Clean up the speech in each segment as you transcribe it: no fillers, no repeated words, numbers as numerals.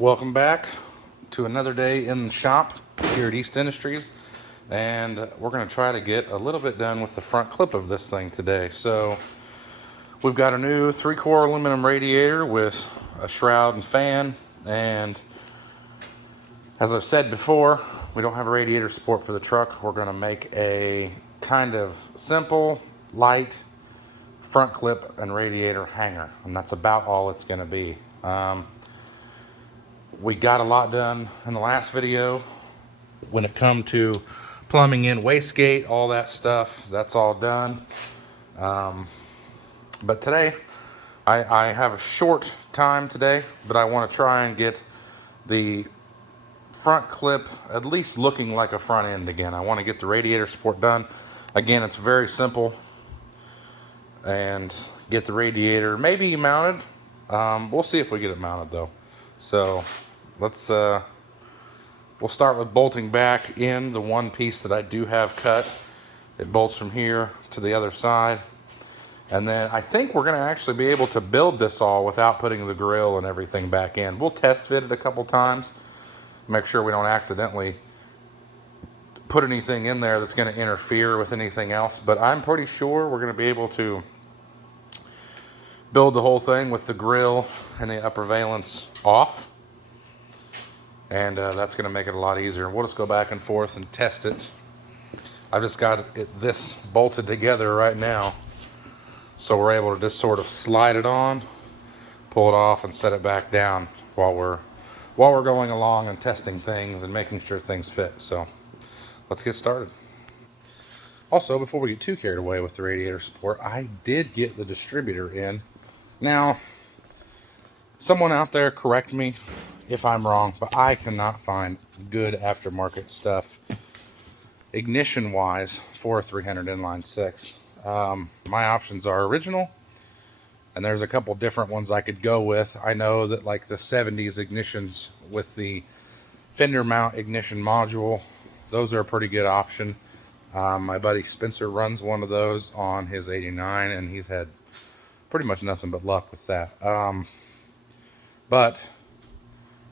Welcome back to another day in the shop here at East Industries, and we're going to try to get a little bit done with the front clip of this thing today. So we've got a new 3-core aluminum radiator with a shroud and fan, and as I've said before, we don't have a radiator support for the truck. We're going to make a kind of simple, light front clip and radiator hanger, and that's about all it's going to be. We got a lot done in the last video when it come to plumbing in wastegate, all that stuff. That's all done. But today, I have a short time today, but I want to try and get the front clip at least looking like a front end again. I want to get the radiator support done. Again, it's very simple. And get the radiator maybe mounted. We'll see if we get it mounted though. So let's we'll start with bolting back in the one piece that I do have cut. It bolts from here to the other side, and then I think we're going to actually be able to build this all without putting the grill and everything back in. We'll test fit it a couple times, make sure we don't accidentally put anything in there that's going to interfere with anything else, but I'm pretty sure we're going to be able to build the whole thing with the grill and the upper valance off, and that's going to make it a lot easier. We'll just go back and forth and test it. I've just got this bolted together right now, so we're able to just sort of slide it on, pull it off, and set it back down while we're going along and testing things and making sure things fit. So let's get started. Also, before we get too carried away with the radiator support, I did get the distributor in. Now, someone out there correct me if I'm wrong, but I cannot find good aftermarket stuff ignition wise for a 300 inline 6. My options are original, and there's a couple different ones I could go with. I know that like the 70s ignitions with the fender mount ignition module, those are a pretty good option. My buddy Spencer runs one of those on his 89, and he's had pretty much nothing but luck with that. But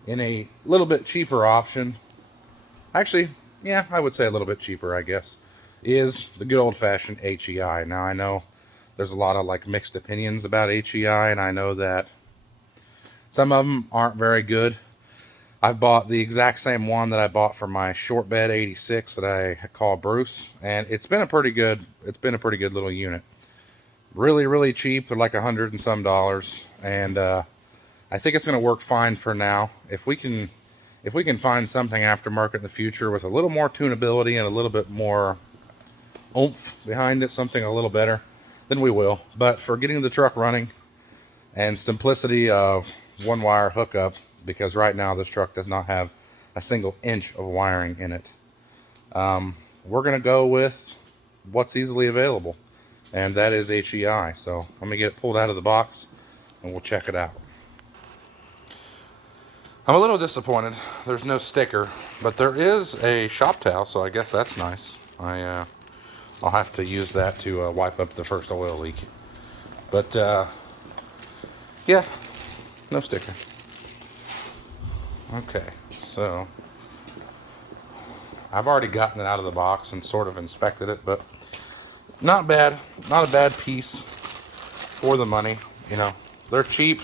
in a little bit cheaper option, actually, yeah, I would say a little bit cheaper, I guess, is the good old-fashioned HEI. Now, I know there's a lot of like mixed opinions about HEI, and I know that some of them aren't very good. I've bought the exact same one that I bought for my short bed 86 that I call Bruce, and it's been a pretty good little unit. Really, really cheap. They're like $100 and some, and I think it's going to work fine for now. If we can find something aftermarket in the future with a little more tunability and a little bit more oomph behind it, something a little better, then we will. But for getting the truck running and simplicity of one wire hookup, because right now this truck does not have a single inch of wiring in it, we're going to go with what's easily available, and that is HEI. So let me get it pulled out of the box and we'll check it out. I'm a little disappointed there's no sticker, but there is a shop towel, so I guess that's nice. I'll have to use that to wipe up the first oil leak. But yeah, no sticker. Okay, so I've already gotten it out of the box and sort of inspected it, but not bad. Not a bad piece for the money. You know, they're cheap.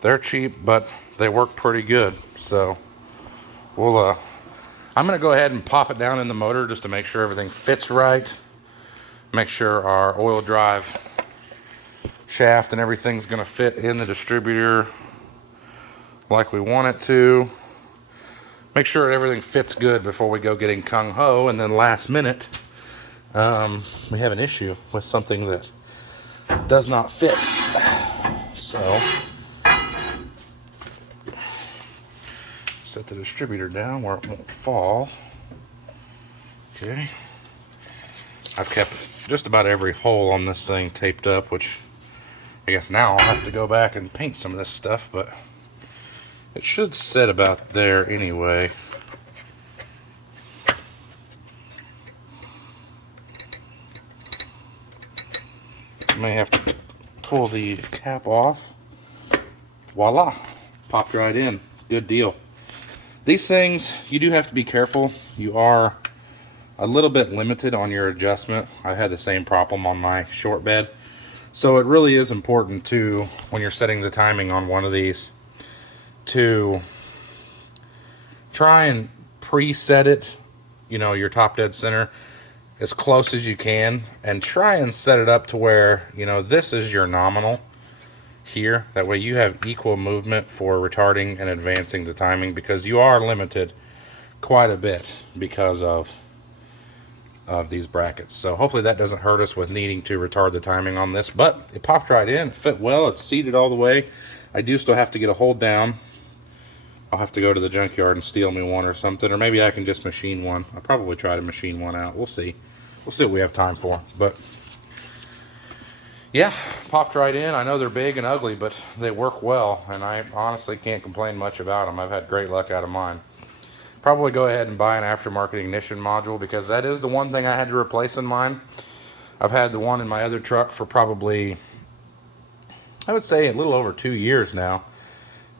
They're cheap, but they work pretty good. So we'll I'm gonna go ahead and pop it down in the motor just to make sure everything fits right. Make sure our oil drive shaft and everything's gonna fit in the distributor like we want it to. Make sure everything fits good before we go getting kung ho, and then last minute we have an issue with something that does not fit. So set the distributor down where it won't fall. Okay. I've kept just about every hole on this thing taped up, which I guess now I'll have to go back and paint some of this stuff, but it should sit about there anyway. I may have to pull the cap off Voila, popped right in. Good deal. These things, you do have to be careful. You are a little bit limited on your adjustment. I had the same problem on my short bed. So it really is important to, when you're setting the timing on one of these, to try and preset it, you know, your top dead center as close as you can, and try and set it up to where, you know, this is your nominal here. That way you have equal movement for retarding and advancing the timing, because you are limited quite a bit because of these brackets. So hopefully that doesn't hurt us with needing to retard the timing on this, but it popped right in, it fit well, it's seated all the way. I do still have to get a hold down. I'll have to go to the junkyard and steal me one or something, or maybe I can just machine one. I'll probably try to machine one out. We'll see. We'll see what we have time for. But yeah, popped right in. I know they're big and ugly, but they work well, and I honestly can't complain much about them. I've had great luck out of mine. Probably go ahead and buy an aftermarket ignition module, because that is the one thing I had to replace in mine. I've had the one in my other truck for probably, I would say, a little over 2 years now.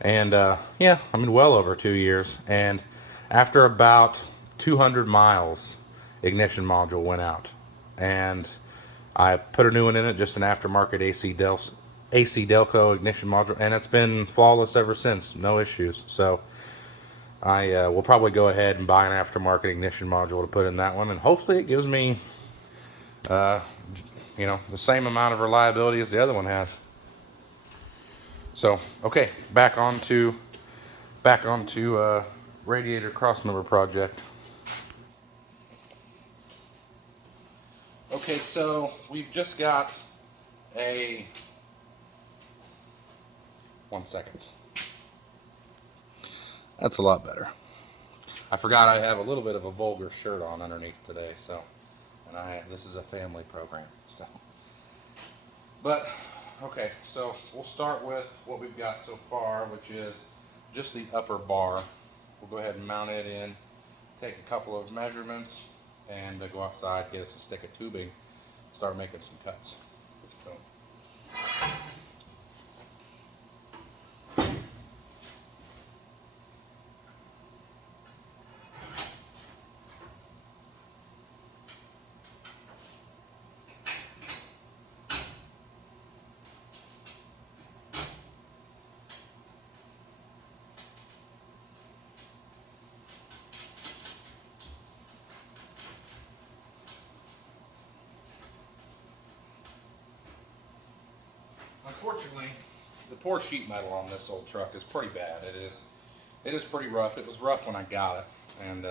And yeah, I mean, well over 2 years. And after about 200 miles, ignition module went out. And I put a new one in it, just an aftermarket AC Delco ignition module, and it's been flawless ever since, no issues. So I will probably go ahead and buy an aftermarket ignition module to put in that one, and hopefully it gives me, you know, the same amount of reliability as the other one has. So okay, back onto Radiator crossmember project. Okay, so we've just got a, 1 second. That's a lot better. I forgot I have a little bit of a vulgar shirt on underneath today, so, and this is a family program, so. But, okay, so we'll start with what we've got so far, which is just the upper bar. We'll go ahead and mount it in, take a couple of measurements, and go outside, get us a stick of tubing, start making some cuts. So. Unfortunately, the poor sheet metal on this old truck is pretty bad. It is pretty rough. It was rough when I got it, and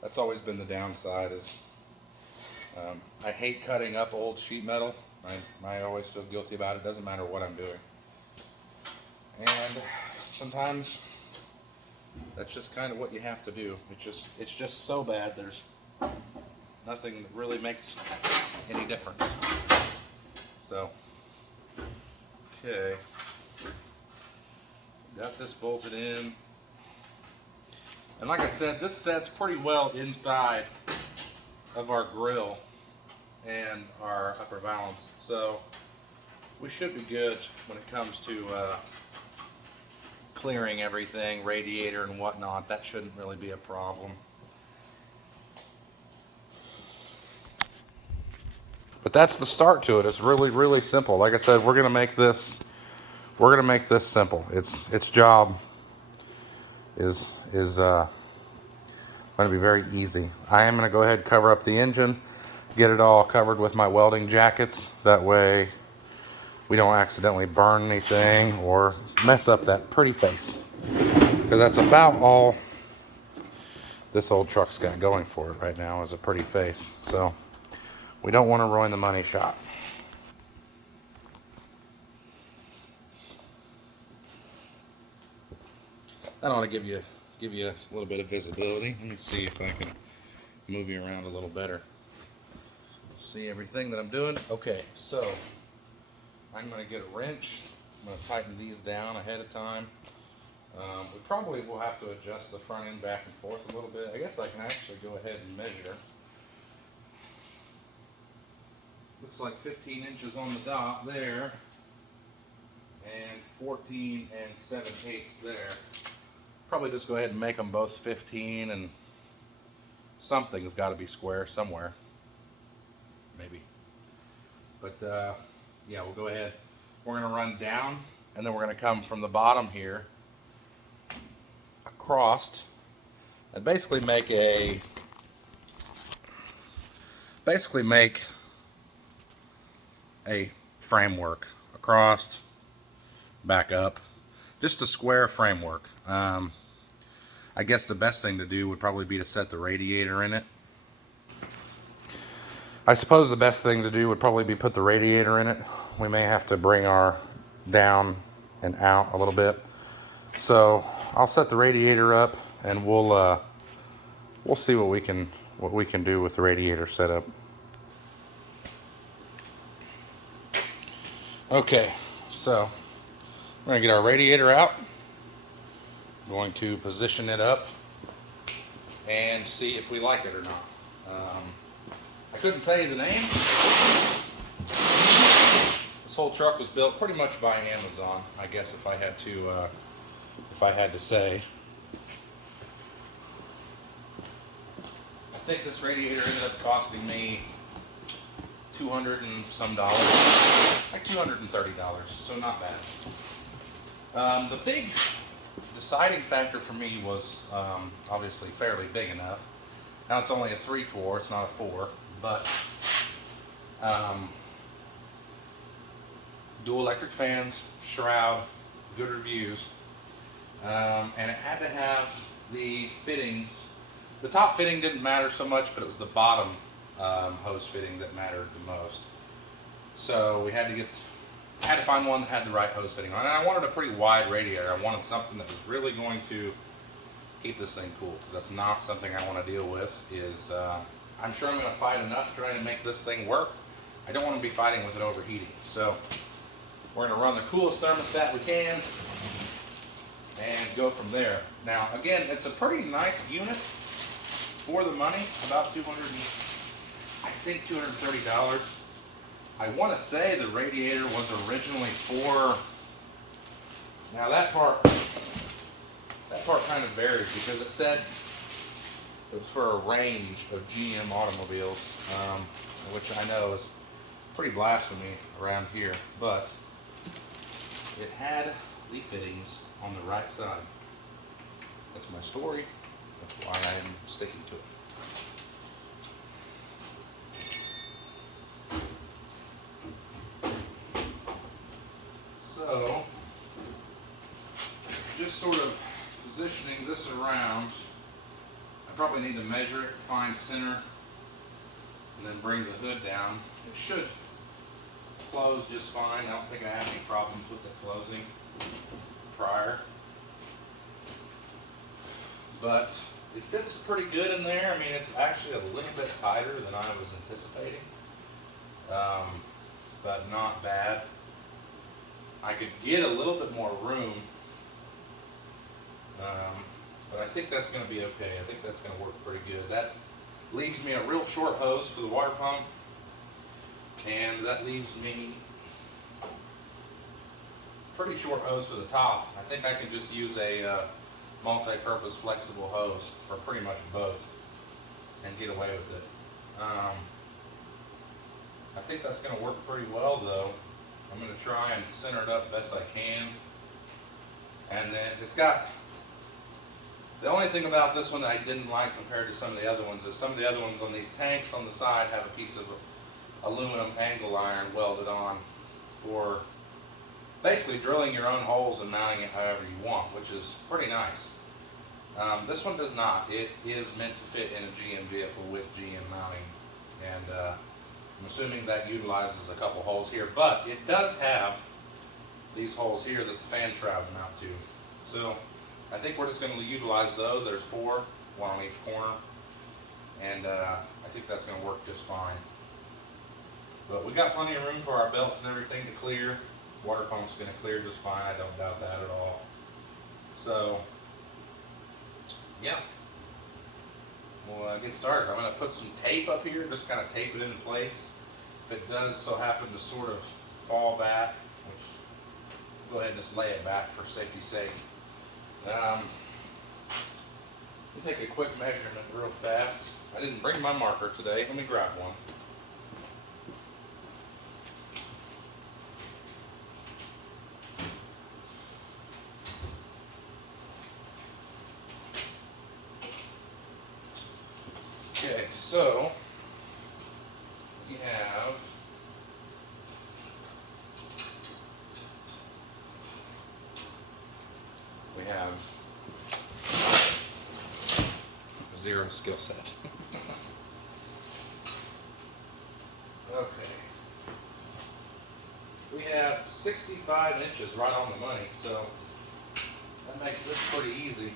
that's always been the downside. Is I hate cutting up old sheet metal. I always feel guilty about it. Doesn't matter what I'm doing, and sometimes that's just kind of what you have to do. It's just so bad. There's nothing that really makes any difference. So. Okay, got this bolted in, and like I said, this sets pretty well inside of our grill and our upper valance, so we should be good when it comes to clearing everything, radiator and whatnot. That shouldn't really be a problem. But that's the start to it. It's really, really simple. Like I said, we're gonna make this simple. Its job is going to be very easy. I am going to go ahead and cover up the engine, get it all covered with my welding jackets. That way we don't accidentally burn anything or mess up that pretty face. Because that's about all this old truck's got going for it right now, is a pretty face. So we don't want to ruin the money shot. That ought to give you a little bit of visibility. Let me see if I can move you around a little better. See everything that I'm doing? Okay, so I'm going to get a wrench. I'm going to tighten these down ahead of time. We probably will have to adjust the front end back and forth a little bit. I guess I can actually go ahead and measure. Looks like 15 inches on the dot there. and 14 7/8 there. Probably just go ahead and make them both 15, and something's got to be square somewhere, maybe. But yeah, we'll go ahead. We're going to run down, and then we're going to come from the bottom here across and basically make a framework across, back up, just a square framework. I guess the best thing to do would probably be to set the radiator in it. I suppose the best thing to do would probably be put the radiator in it. We may have to bring our down and out a little bit. So I'll set the radiator up, and we'll see what we can do with the radiator setup. Okay, so we're gonna get our radiator out. Going to position it up and see if we like it or not. I couldn't tell you the name. This whole truck was built pretty much by Amazon, I guess, if I had to say. I think this radiator ended up costing me $200 and some dollars, like $230, so not bad. The big deciding factor for me was obviously fairly big enough. Now it's only a 3-core, it's not a 4, but dual electric fans, shroud, good reviews, and it had to have the fittings. The top fitting didn't matter so much, but it was the bottom hose fitting that mattered the most. So we had to find one that had the right hose fitting on. And I wanted a pretty wide radiator. I wanted something that was really going to keep this thing cool, because that's not something I want to deal with. I'm sure I'm going to fight enough trying to make this thing work. I don't want to be fighting with it overheating. So we're going to run the coolest thermostat we can and go from there. Now again, it's a pretty nice unit for the money, about $230. I want to say the radiator was originally for, now that part kind of varies, because it said it was for a range of GM automobiles, which I know is pretty blasphemy around here, but it had the fittings on the right side. That's my story. That's why I'm sticking to it. So, just sort of positioning this around, I probably need to measure it, find center, and then bring the hood down. It should close just fine. I don't think I have any problems with it closing prior. But it fits pretty good in there. I mean, it's actually a little bit tighter than I was anticipating, but not bad. I could get a little bit more room, but I think that's going to be okay. I think that's going to work pretty good. That leaves me a real short hose for the water pump, and that leaves me pretty short hose for the top. I think I can just use a multi-purpose flexible hose for pretty much both and get away with it. I think that's going to work pretty well, though. I'm going to try and center it up best I can. And then it's got, the only thing about this one that I didn't like compared to some of the other ones is some of the other ones on these tanks on the side have a piece of aluminum angle iron welded on for basically drilling your own holes and mounting it however you want, which is pretty nice. This one does not. It is meant to fit in a GM vehicle with GM mounting, and I'm assuming that utilizes a couple holes here, but it does have these holes here that the fan shrouds mount to. So I think we're just going to utilize those. There's 4, one on each corner, and I think that's going to work just fine. But we got plenty of room for our belts and everything to clear. Water pump's going to clear just fine. I don't doubt that at all. So yeah, we'll get started. I'm going to put some tape up here, just kind of tape it into place. If it does so happen to sort of fall back, which go ahead and just lay it back for safety's sake. Let me take a quick measurement real fast. I didn't bring my marker today. Let me grab one. Okay, so we have zero skill set. Okay. We have 65 inches right on the money, so that makes this pretty easy.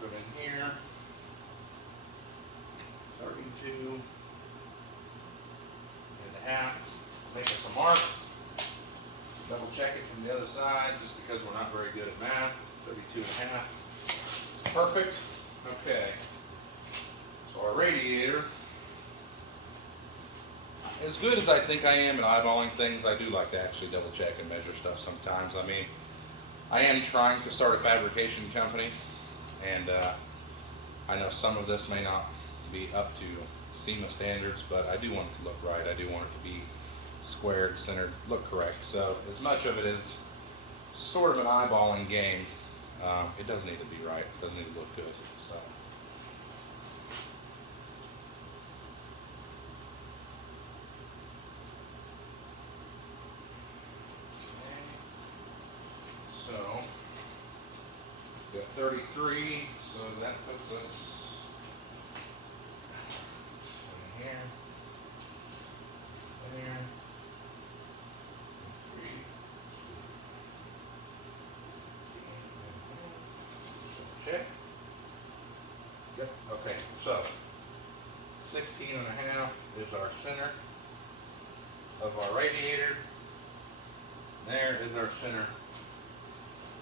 Put in here, 32.5. Make us a mark. Double check it from the other side, just because we're not very good at math. 32.5. Perfect. Okay. So our radiator, as good as I think I am at eyeballing things, I do like to actually double check and measure stuff sometimes. I mean, I am trying to start a fabrication company, and I know some of this may not be up to SEMA standards, but I do want it to look right. I do want it to be squared, centered, look correct. So as much of it is sort of an eyeballing game, it does need to be right. It does need to look good. So. So, we got 33, so that puts us in here, there, 3, okay. Yep, okay, so 16.5 is our center of our radiator. There is our center.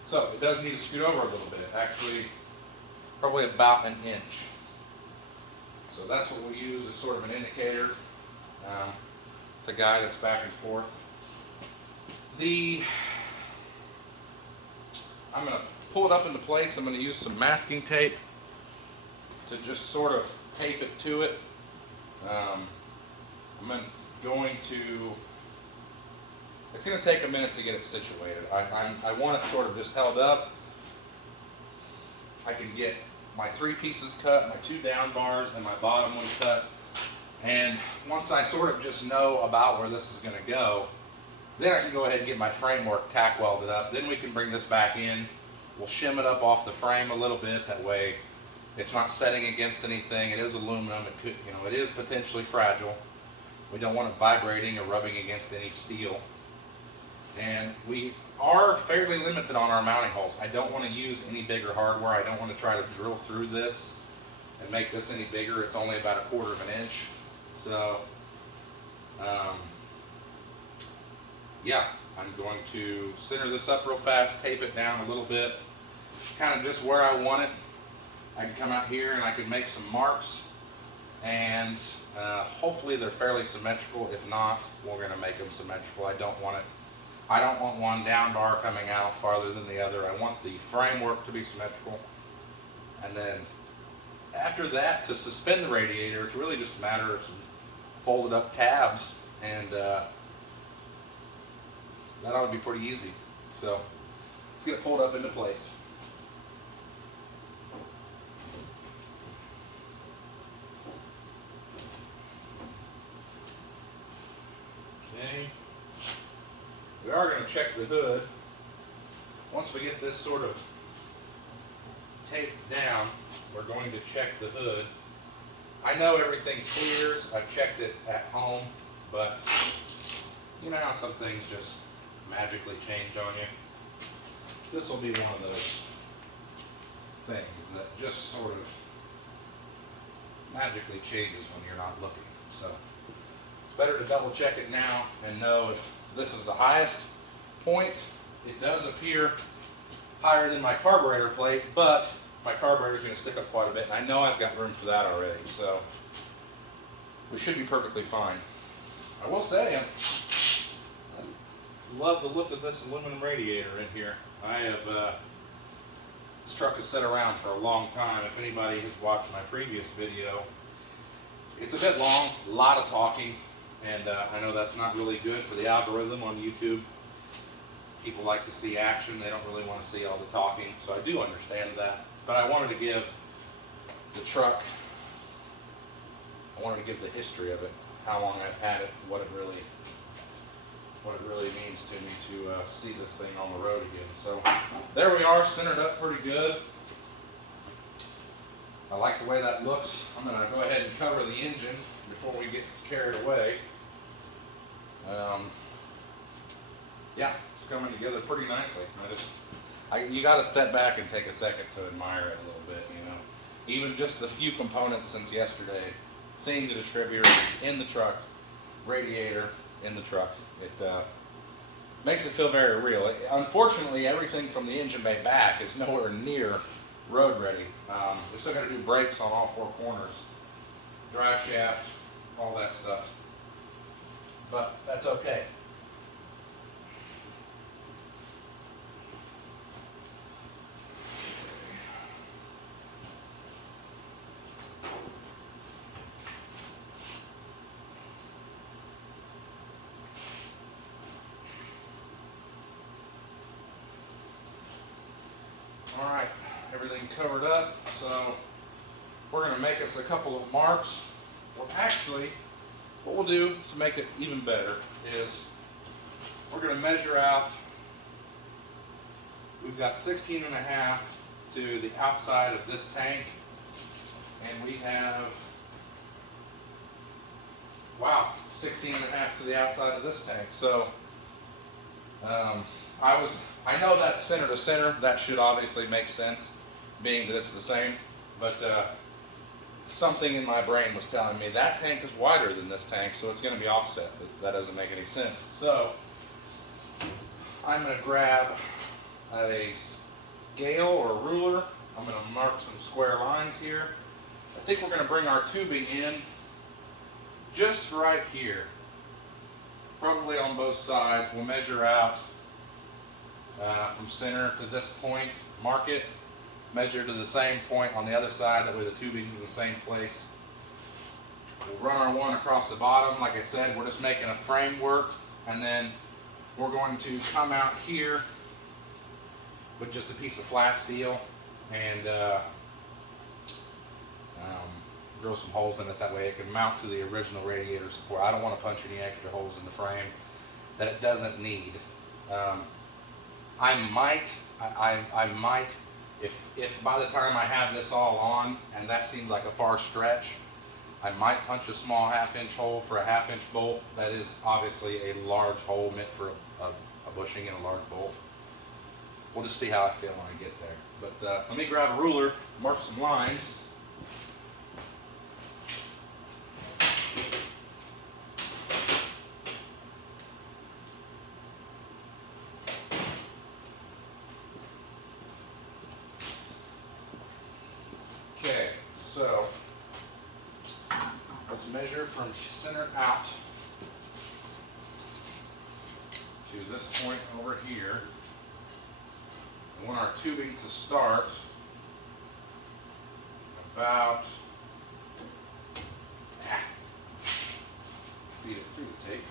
So it does need to scoot over a little bit, actually probably about an inch. So that's what we'll use as sort of an indicator to guide us back and forth. I'm going to pull it up into place. I'm going to use some masking tape to just sort of tape it to it. I'm going to, it's going to take a minute to get it situated. I want it sort of just held up. I can get my 3 pieces cut, my 2 down bars, and my bottom one cut. And once I sort of just know about where this is going to go, then I can go ahead and get my framework tack welded up. Then we can bring this back in. We'll shim it up off the frame a little bit. That way it's not setting against anything. It is aluminum. It could, it is potentially fragile. We don't want it vibrating or rubbing against any steel. And we are fairly limited on our mounting holes. I don't want to use any bigger hardware. I don't want to try to drill through this and make this any bigger. It's only about 1/4 of an inch. So, yeah, I'm going to center this up real fast, tape it down a little bit, kind of just where I want it. I can come out here and I can make some marks, and hopefully they're fairly symmetrical. If not, we're going to make them symmetrical. I don't want one down bar coming out farther than the other. I want the framework to be symmetrical. And then after that, to suspend the radiator, it's really just a matter of some folded up tabs, and that ought to be pretty easy. So let's get it pulled up into place. Okay. We are going to check the hood. Once we get this sort of taped down, we're going to check the hood. I know everything clears. I've checked it at home, but you know how some things just magically change on you? This will be one of those things that just sort of magically changes when you're not looking. So it's better to double check it now and know if this is the highest point. It does appear higher than my carburetor plate, but my carburetor is going to stick up quite a bit, and I know I've got room for that already, so we should be perfectly fine. I will say I'm love the look of this aluminum radiator in here. This truck has sat around for a long time. If anybody has watched my previous video, it's a bit long, a lot of talking, and I know that's not really good for the algorithm on YouTube. People like to see action, they don't really want to see all the talking, so I do understand that. But I wanted to give the truck, I wanted to give the history of it, how long I've had it, what it really means to me to see this thing on the road again. So there we are, centered up pretty good. I like the way that looks. I'm going to go ahead and cover the engine before we get carried away. Yeah, it's coming together pretty nicely. You got to step back and take a second to admire it a little bit, you know. Even just the few components since yesterday, seeing the distributor in the truck, radiator in the truck, it makes it feel very real. Unfortunately, everything from the engine bay back is nowhere near road ready. We still got to do brakes on all 4 corners, drive shaft, all that stuff. But that's okay. All right, everything covered up, so we're going to make us a couple of marks. Well, actually, what we'll do to make it even better is we're going to measure out. We've got 16.5 to the outside of this tank, and we have, wow, 16.5 to the outside of this tank. So I know that's center to center. That should obviously make sense, being that it's the same. But something in my brain was telling me that tank is wider than this tank, so it's going to be offset. That doesn't make any sense. So I'm going to grab a scale or a ruler. I'm going to mark some square lines here. I think we're going to bring our tubing in just right here, probably on both sides. We'll measure out from center to this point, mark it, measure to the same point on the other side, that way the tubing's in the same place. We'll run our one across the bottom. Like I said, we're just making a framework, and then we're going to come out here with just a piece of flat steel and drill some holes in it. That way it can mount to the original radiator support. I don't want to punch any extra holes in the frame that it doesn't need. I might, if by the time I have this all on, and that seems like a far stretch, I might punch a small 1/2-inch hole for a 1/2-inch bolt. That is obviously a large hole meant for a bushing and a large bolt. We'll just see how I feel when I get there. But let me grab a ruler, mark some lines. Okay, so let's measure from center out to this point over here. I want our tubing to start about, feed it through the tape.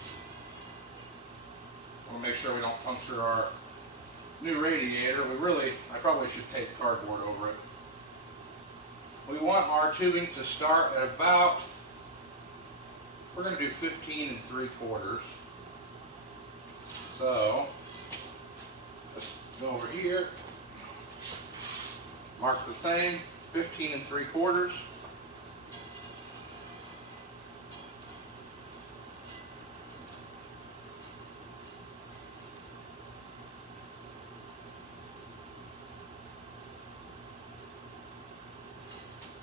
I want to make sure we don't puncture our new radiator. I probably should tape cardboard over it. We want our tubing to start at about, we're going to do 15 3/4. So let's go over here, mark the same, 15 3/4.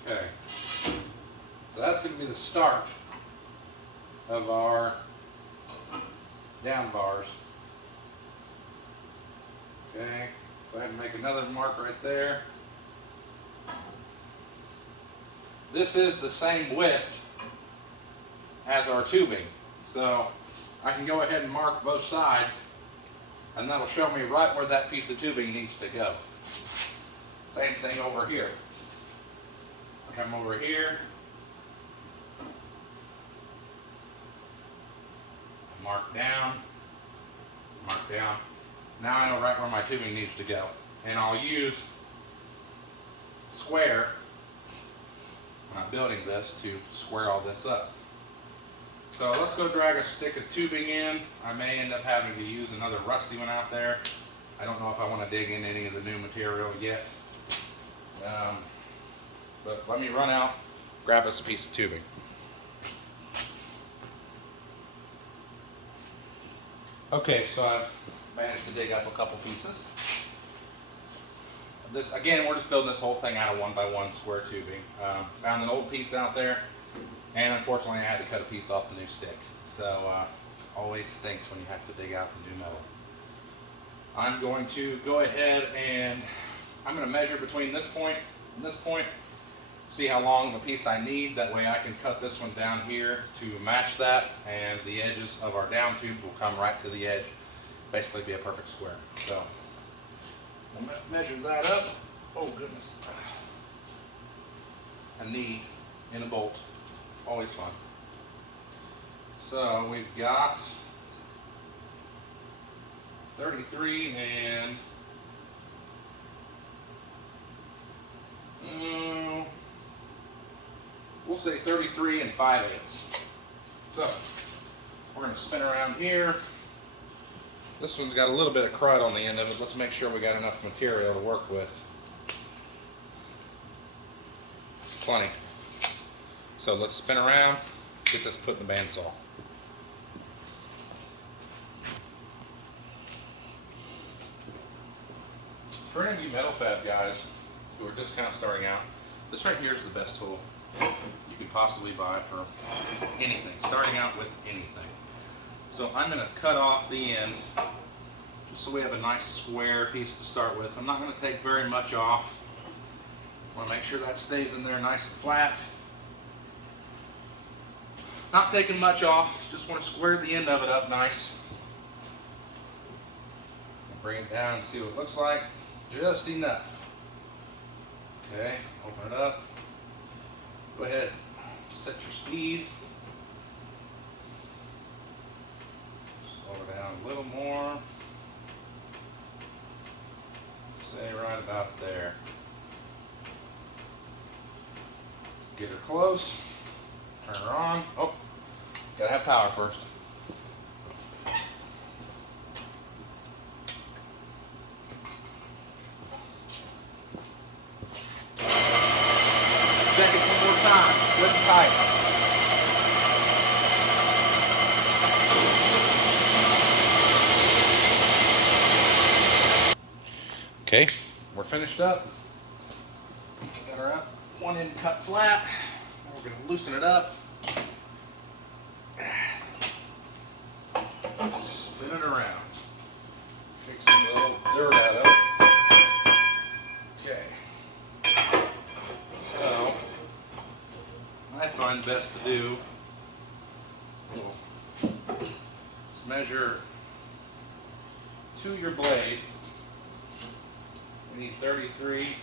Okay, so that's going to be the start of our down bars. Okay, go ahead and make another mark right there. This is the same width as our tubing, so I can go ahead and mark both sides and that'll show me right where that piece of tubing needs to go. Same thing over here. Come over here, mark down. Now I know right where my tubing needs to go. And I'll use square when I'm building this to square all this up. So let's go drag a stick of tubing in. I may end up having to use another rusty one out there. I don't know if I want to dig in any of the new material yet. But let me run out, grab us a piece of tubing. Okay, so I've managed to dig up a couple pieces. This, again, we're just building this whole thing out of 1x1 square tubing. Found an old piece out there, and unfortunately I had to cut a piece off the new stick. So always stinks when you have to dig out the new metal. I'm going to go ahead and I'm going to measure between this point and this point, see how long of a piece I need. That way I can cut this one down here to match that, and the edges of our down tubes will come right to the edge. Basically be a perfect square. So we'll measure that up. Oh goodness. A knee in a bolt. Always fun. So we've got 33 and we'll say 33 and 5/8. So we're going to spin around here. This one's got a little bit of crud on the end of it. Let's make sure we got enough material to work with. Plenty. So let's spin around, get this put in the bandsaw. For any of you metal fab guys who are just kind of starting out, this right here is the best tool you could possibly buy for anything, starting out with anything. So I'm going to cut off the end just so we have a nice square piece to start with. I'm not going to take very much off. I want to make sure that stays in there nice and flat. Not taking much off, just want to square the end of it up nice. Bring it down and see what it looks like. Just enough. Okay, open it up. Go ahead, set your speed. Slow it down a little more. Say right about there. Get her close. Turn her on. Oh, gotta have power first. Check it one more time, good and tight. Okay, we're finished up. Got her up, one end cut flat. Now we're going to loosen it up. Spin it around. Shake some of the little dirt out of it. Okay. So, I find best to do is measure to your blade. We need 33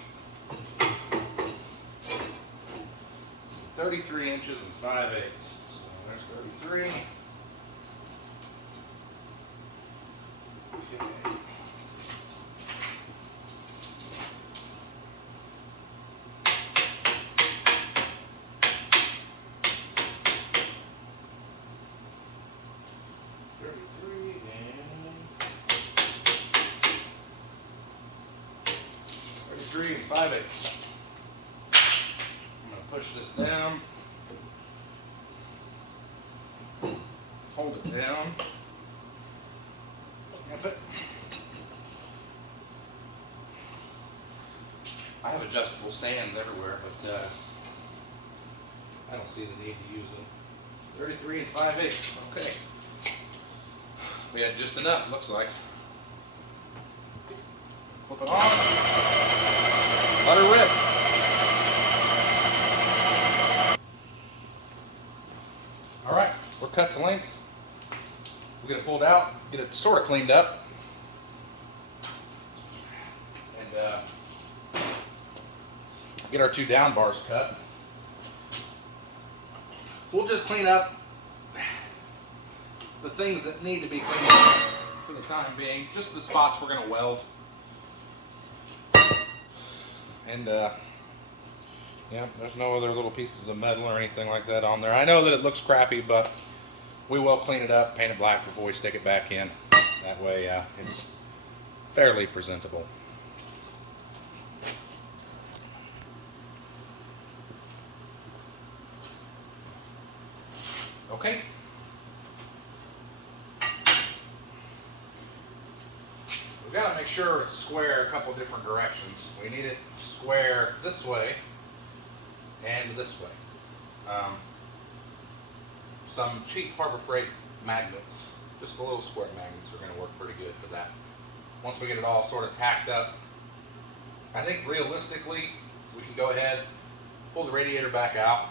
inches and 5/8. So there's 33. Okay. 33 and 5/8. I'm going to push this down, hold it down, snap it. I have adjustable stands everywhere, but I don't see the need to use them. 33 and 5/8. Okay. We had just enough, looks like. Flip it on. Let her rip. All right, we're cut to length. We're going to pull it out, get it sort of cleaned up. get our 2 down bars cut. We'll just clean up the things that need to be cleaned up for the time being, just the spots we're going to weld. And yeah, there's no other little pieces of metal or anything like that on there. I know that it looks crappy, but we will clean it up, paint it black before we stick it back in. That way it's fairly presentable. Okay. We've got to make sure it's square a couple different directions. We need it square this way and this way. Some cheap Harbor Freight magnets, just the little square magnets, are going to work pretty good for that. Once we get it all sort of tacked up, I think realistically we can go ahead, pull the radiator back out,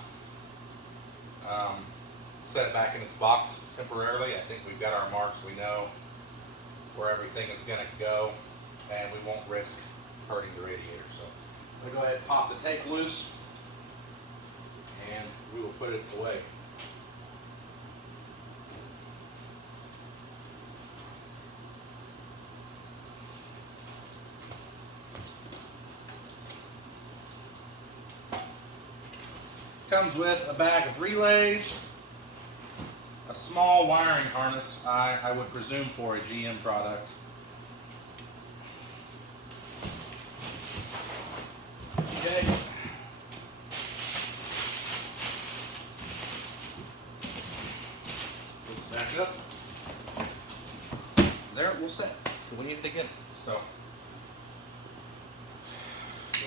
set it back in its box temporarily. I think we've got our marks. We know where everything is going to go, and we won't risk hurting the radiator. So I'm going to go ahead and pop the tape loose, and we will put it away. Comes with a bag of relays, a small wiring harness, I would presume for a GM product. Okay. Back up. There it will set. So we need it again. So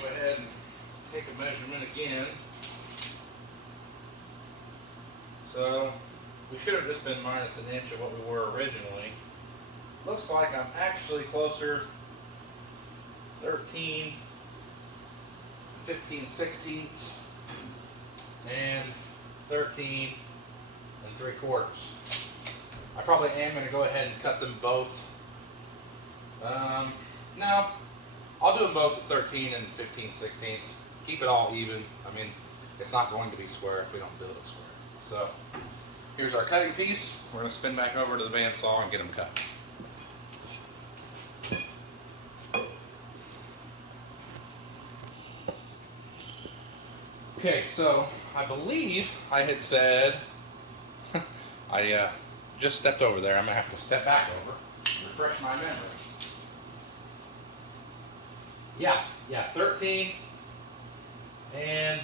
go ahead and take a measurement again. So we should have just been minus an inch of what we were originally. Looks like I'm actually closer 13, 15 sixteenths, and 13 3/4. I probably am going to go ahead and cut them both. No, I'll do them both at 13 and 15 sixteenths. Keep it all even. I mean, it's not going to be square if we don't build it square. So here's our cutting piece. We're going to spin back over to the bandsaw and get them cut. Okay, so I believe I had said, I just stepped over there. I'm going to have to step back over, refresh my memory. Yeah, 13 and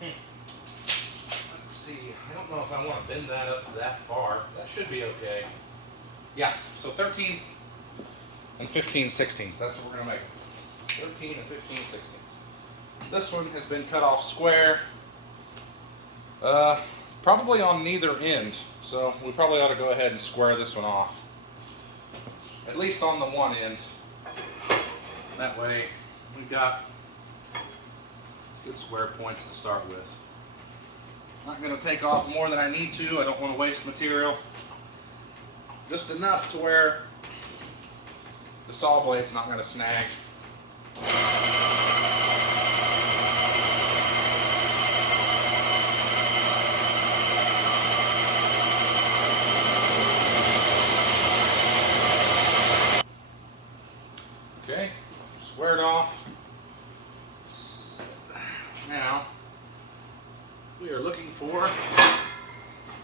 let's see, I don't know if I want to bend that up that far. That should be okay. Yeah, so 13 and 15 sixteenths. That's what we're going to make. 13 and 15 sixteenths. This one has been cut off square, probably on neither end. So we probably ought to go ahead and square this one off. At least on the one end. That way we've got good square points to start with. Not going to take off more than I need to. I don't want to waste material. Just enough to where the saw blade's not going to snag. Okay, squared off. Now, we are looking for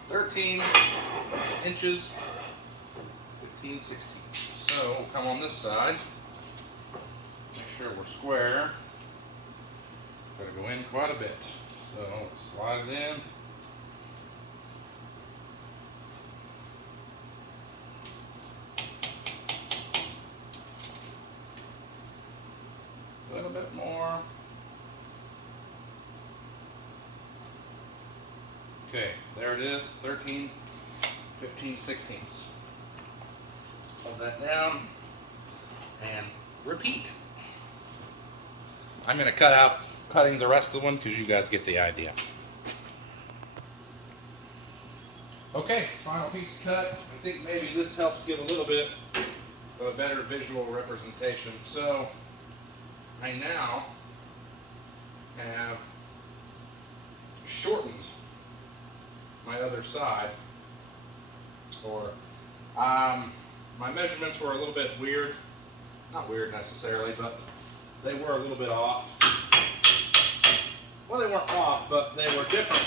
13 inches, 15 16. So we'll come on this side, make sure we're square. Gotta go in quite a bit. So let's slide it in. A little bit more. Okay, there it is, 13, 15 sixteenths. Hold that down and repeat. I'm going to cut out cutting the rest of the one because you guys get the idea. Okay, final piece cut. I think maybe this helps get a little bit a better visual representation. So I now have shortened my other side, or my measurements were a little bit weird. Not weird necessarily, but they were a little bit off. Well, they weren't off, but they were different.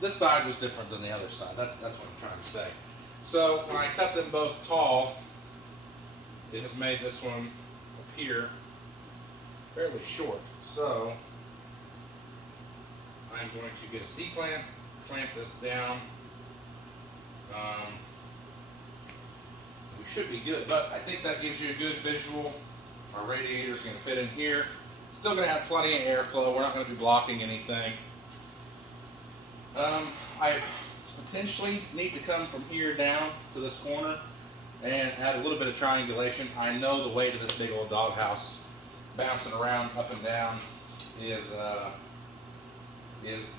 This side was different than the other side. That's what I'm trying to say. So when I cut them both tall, it has made this one appear fairly short. So I'm going to get a C-clamp, clamp this down. We should be good, but I think that gives you a good visual. Our radiator is going to fit in here. Still going to have plenty of airflow. We're not going to be blocking anything. I potentially need to come from here down to this corner and add a little bit of triangulation. I know the weight of this big old doghouse bouncing around up and down is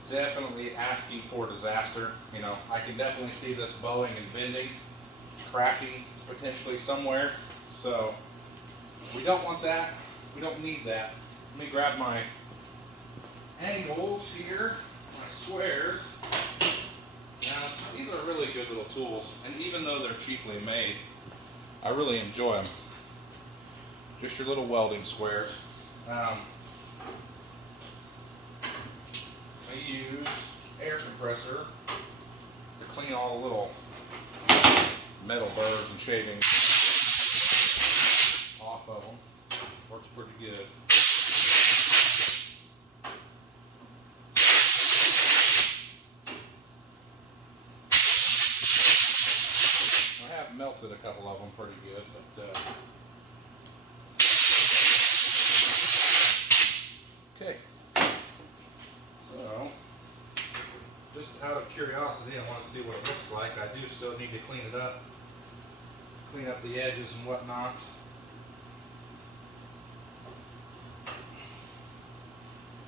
definitely asking for disaster. You know, I can definitely see this bowing and bending, cracking potentially somewhere. So we don't want that. We don't need that. Let me grab my angles here, my squares. Now, these are really good little tools, and even though they're cheaply made, I really enjoy them. Just your little welding squares. I use air compressor to clean all the little metal burrs and shavings off of them. Works pretty good. I have melted a couple of them pretty good, but okay. So, just out of curiosity, I want to see what it looks like. I do still need to clean it up, clean up the edges and whatnot.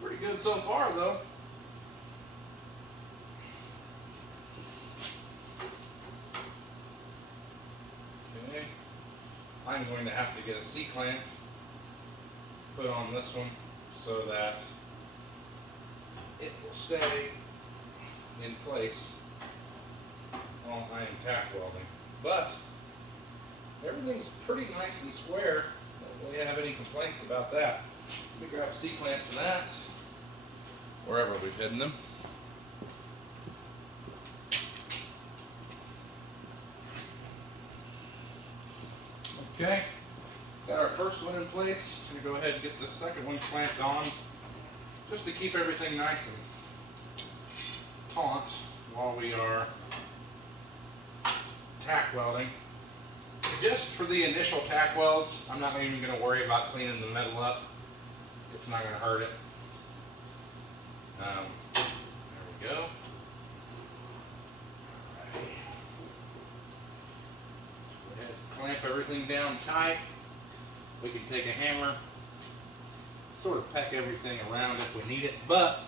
Pretty good so far, though. Okay, I'm going to have to get a C-clamp put on this one so that it will stay in place while I am tack welding. But everything's pretty nice and square. Don't really have any complaints about that. Let me grab a C-clamp for that, wherever we've hidden them. Okay, got our first one in place. I'm going to go ahead and get the second one clamped on, just to keep everything nice and taut while we are tack welding. Just for the initial tack welds, I'm not even going to worry about cleaning the metal up. It's not going to hurt it. There we go. Go ahead and clamp everything down tight. We can take a hammer, sort of peck everything around if we need it, but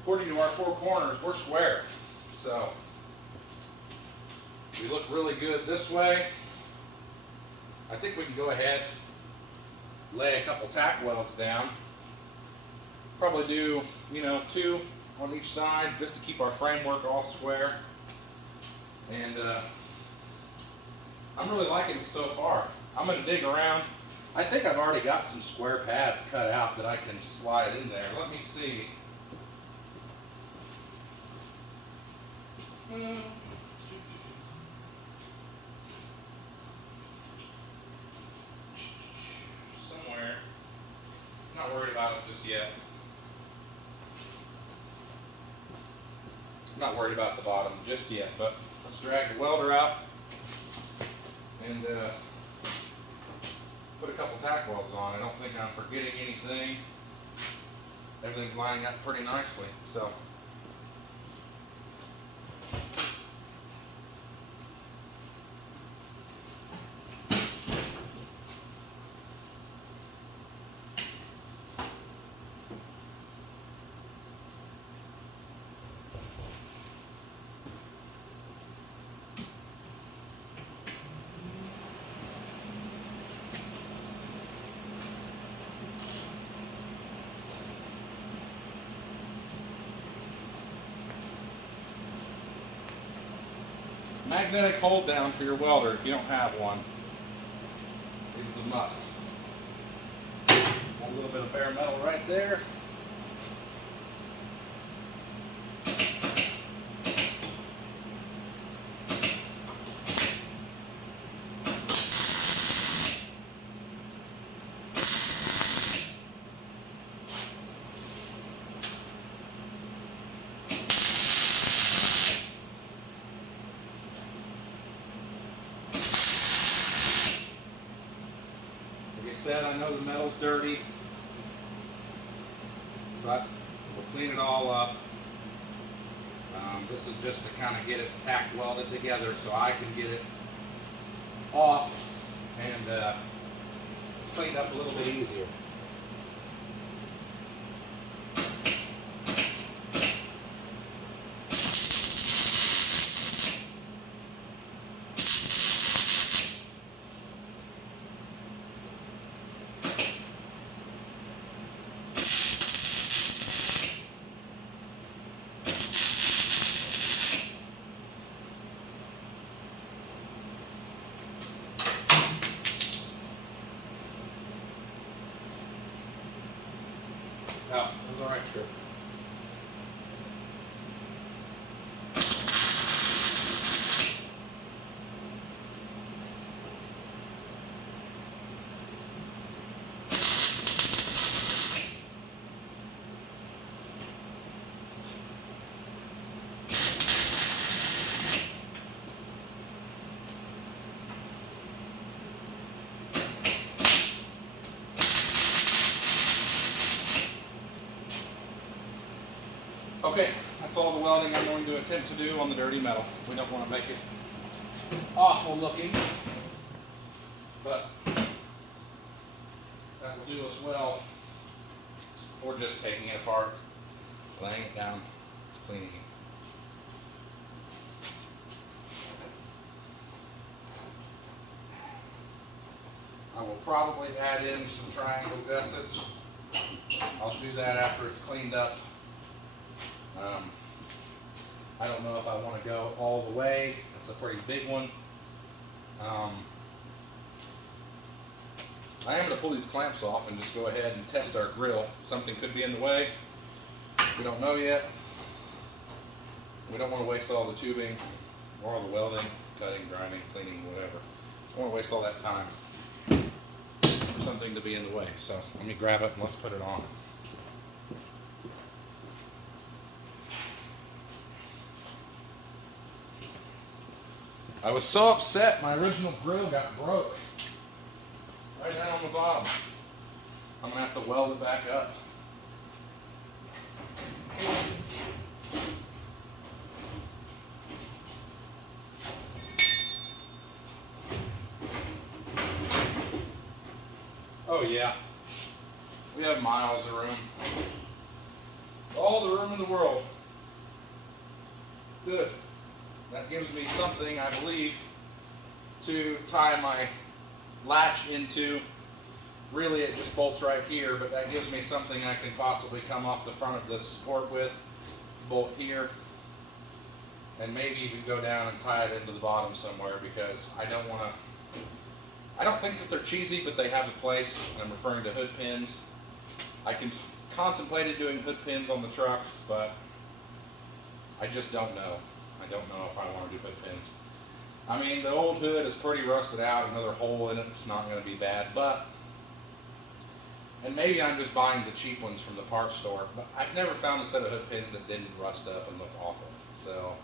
according to our four corners, we're square. So we look really good this way. I think we can go ahead, lay a couple tack welds down. Probably do, 2 on each side just to keep our framework all square. And I'm really liking it so far. I'm going to dig around. I think I've already got some square pads cut out that I can slide in there. Let me see. Somewhere. Not worried about it just yet. Not worried about the bottom just yet, but let's drag the welder out and put a couple tack welds on. I don't think I'm forgetting anything. Everything's lining up pretty nicely. So magnetic hold down for your welder if you don't have one. It is a must. A little bit of bare metal right there. Said, I know the metal's dirty, but we'll clean it all up. This is just to kind of get it tack welded together so I can get it off and cleaned up a little bit easier. Oh, that was alright, sure. Okay, that's all the welding I'm going to attempt to do on the dirty metal. We don't want to make it awful looking, but that will do us well for just taking it apart, laying it down, cleaning it. I will probably add in some triangle gussets. I'll do that after it's cleaned up. I don't know if I want to go all the way. It's a pretty big one. I am going to pull these clamps off and just go ahead and test our grill. Something could be in the way. We don't know yet. We don't want to waste all the tubing or all the welding, cutting, grinding, cleaning, whatever. I don't want to waste all that time for something to be in the way. So let me grab it and let's put it on. I was so upset my original grill got broke right down on the bottom. I'm going to have to weld it back up. Oh yeah, we have miles of room. All the room in the world. Good. That gives me something, I believe, to tie my latch into. Really, it just bolts right here, but that gives me something I can possibly come off the front of this support with, bolt here, and maybe even go down and tie it into the bottom somewhere, because I don't want to, I don't think that they're cheesy, but they have a place. I'm referring to hood pins. I contemplated doing hood pins on the truck, but I just don't know. I don't know if I want to do hood pins. I mean, the old hood is pretty rusted out. Another hole in it's not going to be bad, but, and maybe I'm just buying the cheap ones from the parts store, but I've never found a set of hood pins that didn't rust up and look awful. So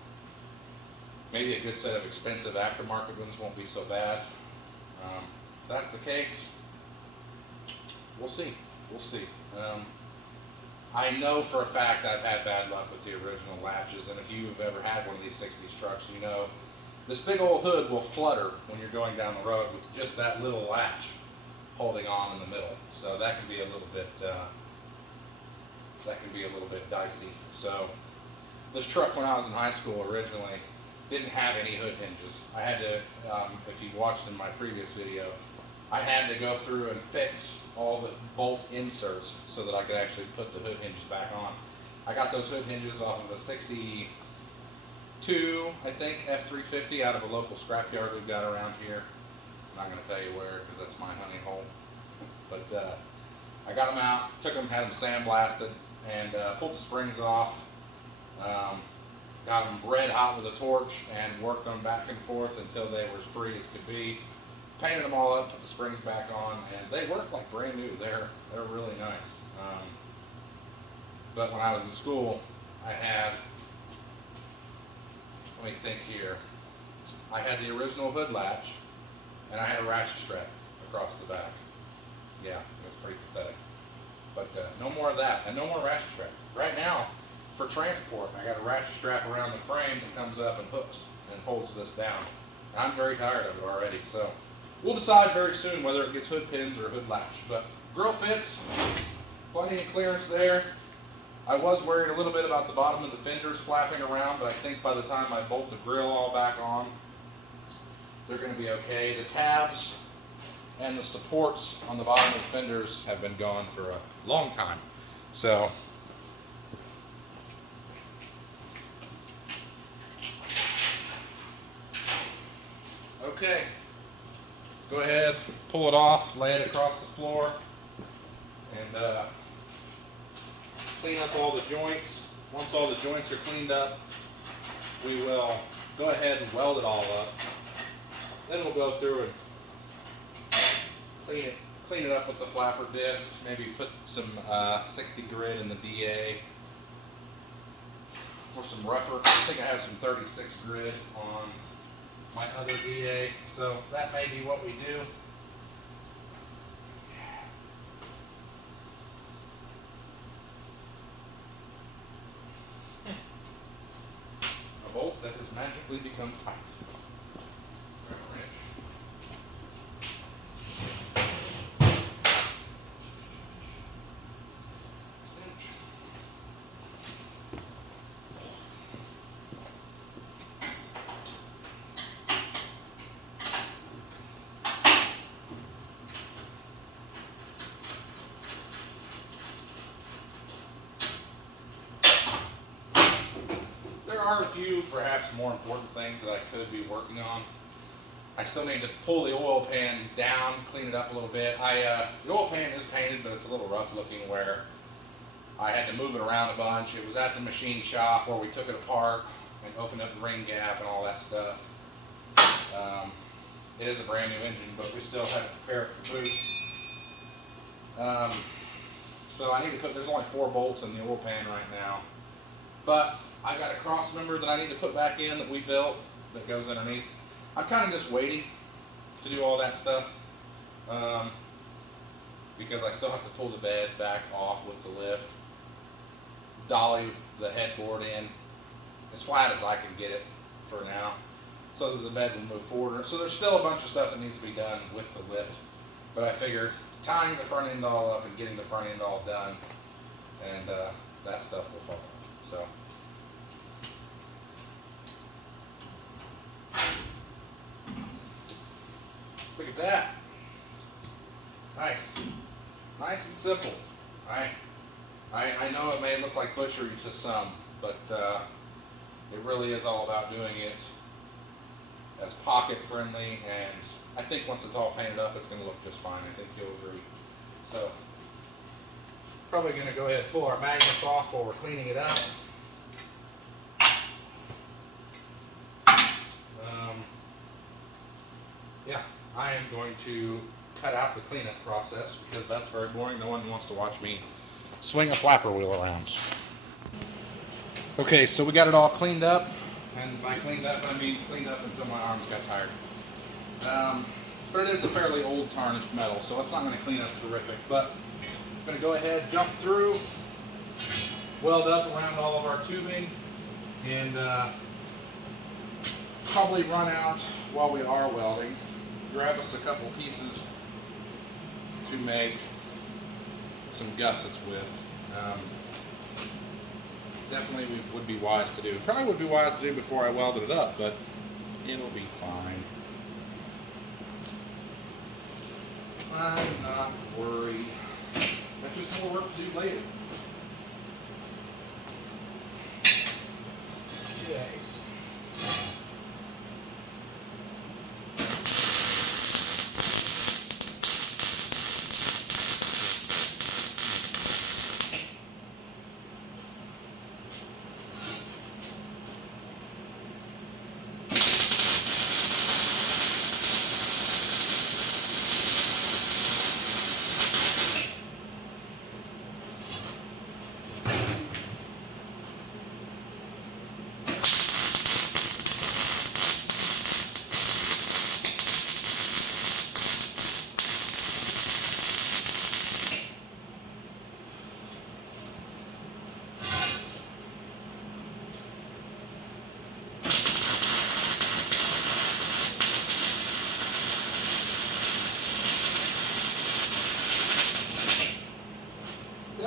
maybe a good set of expensive aftermarket ones won't be so bad. If that's the case, we'll see. We'll see. I know for a fact I've had bad luck with the original latches, and if you've ever had one of these 60s trucks, you know this big old hood will flutter when you're going down the road with just that little latch holding on in the middle. So that can be a little bit dicey. So this truck, when I was in high school originally, didn't have any hood hinges. I had to, if you watched in my previous video, I had to go through and fix all the bolt inserts so that I could actually put the hood hinges back on. I got those hood hinges off of a two, I think, F350 out of a local scrapyard we've got around here. I'm not going to tell you where because that's my honey hole. But I got them out, took them, had them sandblasted, and pulled the springs off. Got them red hot with a torch and worked them back and forth until they were as free as could be. Painted them all up, put the springs back on, and they work like brand new. They're really nice. But when I was in school, I had, let me think here, I had the original hood latch, and I had a ratchet strap across the back. Yeah, it was pretty pathetic. But no more of that, and no more ratchet strap. Right now, for transport, I got a ratchet strap around the frame that comes up and hooks and holds this down. I'm very tired of it already, so we'll decide very soon whether it gets hood pins or hood latch. But grill fits, plenty of clearance there. I was worried a little bit about the bottom of the fenders flapping around, but I think by the time I bolt the grill all back on, they're going to be okay. The tabs and the supports on the bottom of the fenders have been gone for a long time. So okay, go ahead, pull it off, lay it across the floor, and clean up all the joints. Once all the joints are cleaned up, we will go ahead and weld it all up. Then we'll go through and clean it up with the flapper disc, maybe put some 60 grit in the DA, or some rougher. I think I have some 36 grit on my other DA, so that may be what we do. A bolt that has magically become tight. There are a few, perhaps more important things that I could be working on. I still need to pull the oil pan down, clean it up a little bit. The oil pan is painted, but it's a little rough looking where I had to move it around a bunch. It was at the machine shop where we took it apart and opened up the ring gap and all that stuff. It is a brand new engine, but we still have to prepare it for boot. So I need to put, there's only 4 bolts in the oil pan right now. But I've got a cross member that I need to put back in that we built that goes underneath. I'm kind of just waiting to do all that stuff because I still have to pull the bed back off with the lift, dolly the headboard in as flat as I can get it for now so that the bed will move forward. So there's still a bunch of stuff that needs to be done with the lift, but I figured tying the front end all up and getting the front end all done, and that stuff will follow. So look at that. Nice and simple. I know it may look like butchery to some, but it really is all about doing it as pocket friendly, and I think once it's all painted up it's going to look just fine. I think you'll agree. So probably going to go ahead and pull our magnets off while we're cleaning it up. Yeah, I am going to cut out the cleanup process because that's very boring. No one wants to watch me swing a flapper wheel around. Okay, so we got it all cleaned up, and by cleaned up I mean cleaned up until my arms got tired. But it is a fairly old tarnished metal, so it's not going to clean up terrific. But I'm going to go ahead, jump through, weld up around all of our tubing, and probably run out while we are welding. Grab us a couple pieces to make some gussets with. Definitely would be wise to do. Probably would be wise to do before I welded it up, but it'll be fine. I'm not worried. That's just more work to do later. Okay.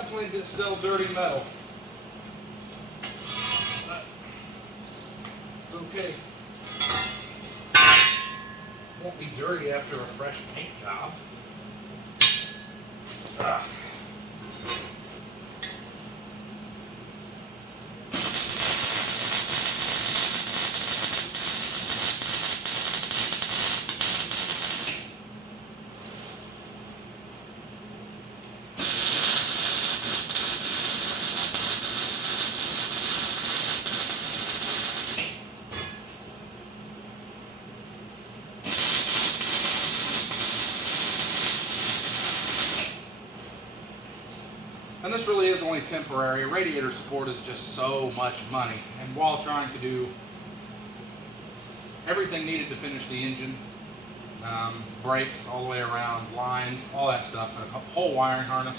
definitely still dirty metal. But it's okay. Won't be dirty after a fresh paint job. And this really is only temporary. Radiator support is just so much money. And while trying to do everything needed to finish the engine, brakes all the way around, lines, all that stuff, and a whole wiring harness,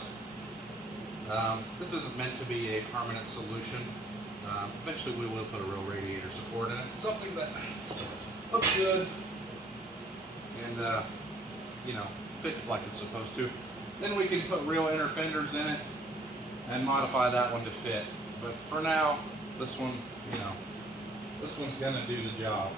this isn't meant to be a permanent solution. Eventually we will put a real radiator support in it. Something that looks good and, you know, fits like it's supposed to. Then we can put real inner fenders in it and modify that one to fit. But for now, this one, you know, this one's gonna do the job.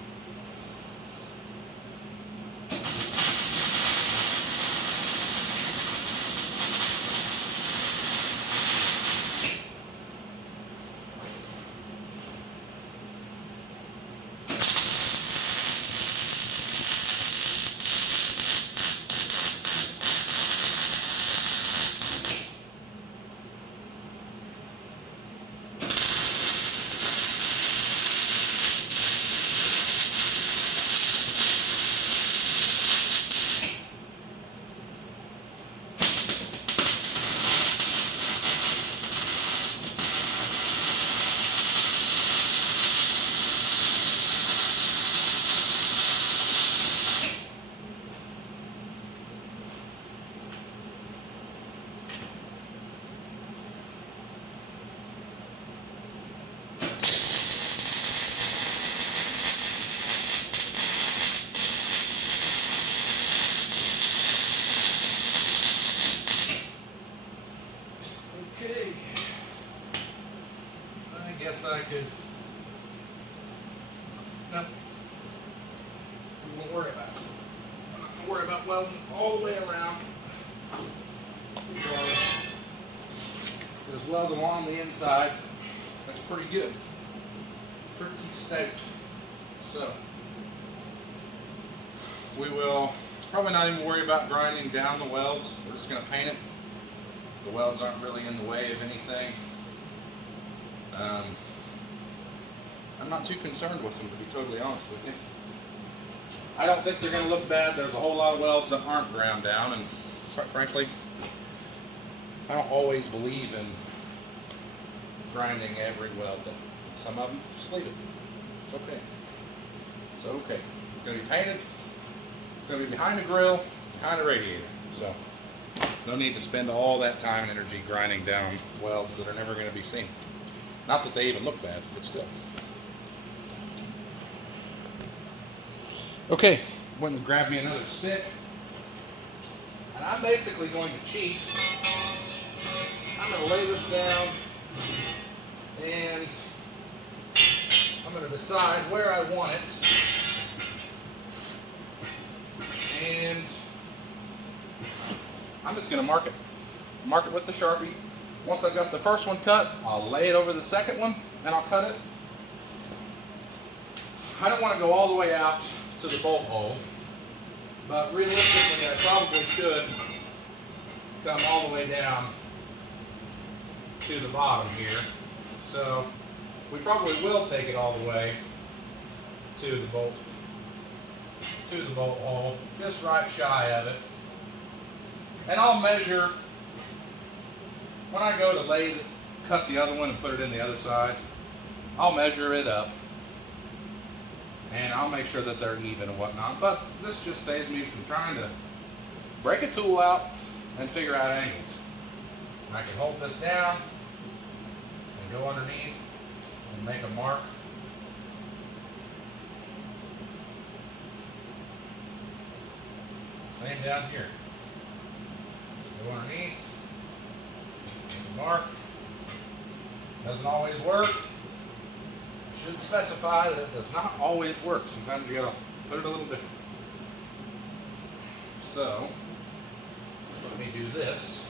Okay, I guess I could, no, we won't worry about it. I'm not going to worry about welding all the way around. Just weld along the insides. That's pretty good. Pretty stout. So, we will probably not even worry about grinding down the welds. We're just going to paint it. The welds aren't really in the way of anything. I'm not too concerned with them, to be totally honest with you. I don't think they're going to look bad. There's a whole lot of welds that aren't ground down, and quite frankly, I don't always believe in grinding every weld down. Some of them, just leave it. It's okay. It's okay. It's going to be painted. It's going to be behind the grill, behind the radiator. So, no need to spend all that time and energy grinding down welds that are never going to be seen. Not that they even look bad, but still. Okay, went and grabbed me another stick. And I'm basically going to cheat. I'm going to lay this down and I'm going to decide where I want it. And I'm just going to mark it with the Sharpie. Once I've got the first one cut, I'll lay it over the second one and I'll cut it. I don't want to go all the way out to the bolt hole, but realistically I probably should come all the way down to the bottom here. So we probably will take it all the way to the bolt hole, just right shy of it. And I'll measure, when I go to cut the other one and put it in the other side, I'll measure it up. And I'll make sure that they're even and whatnot. But this just saves me from trying to break a tool out and figure out angles. And I can hold this down and go underneath and make a mark. Same down here. Go underneath, mark. Doesn't always work. I should specify that it does not always work. Sometimes you gotta put it a little different. So, let me do this.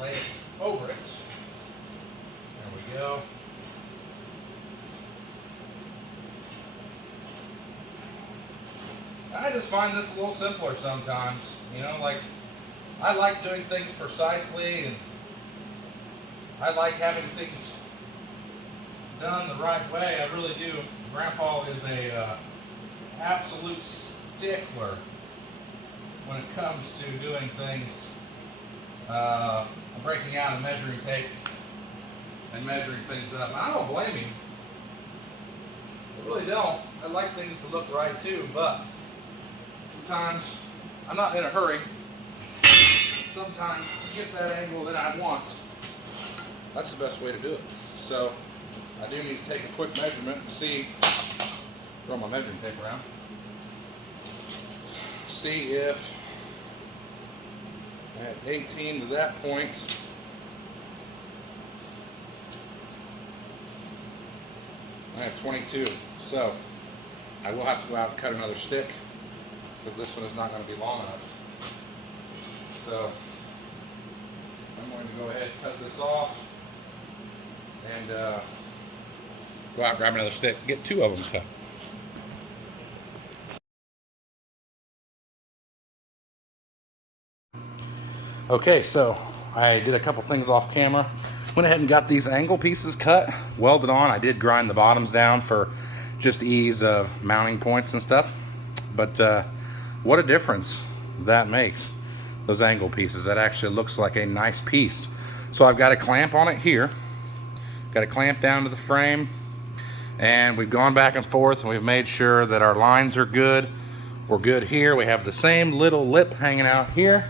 Lay it over it. There we go. I just find this a little simpler sometimes. You know, like, I like doing things precisely, and I like having things done the right way. I really do. Grandpa is a absolute stickler when it comes to doing things, breaking out a measuring tape and measuring things up. And I don't blame him. I really don't. I like things to look right too, but sometimes I'm not in a hurry. Sometimes to get that angle that I want, that's the best way to do it. So I do need to take a quick measurement and see, throw my measuring tape around, see if at 18 to that point, I have 22. So I will have to go out and cut another stick because this one is not going to be long enough. So I'm going to go ahead and cut this off and go out and grab another stick, get 2 of them cut. Okay, so I did a couple things off camera. Went ahead and got these angle pieces cut, welded on. I did grind the bottoms down for just ease of mounting points and stuff. But what a difference that makes, those angle pieces. That actually looks like a nice piece. So I've got a clamp on it here. Got a clamp down to the frame. And we've gone back and forth and we've made sure that our lines are good. We're good here. We have the same little lip hanging out here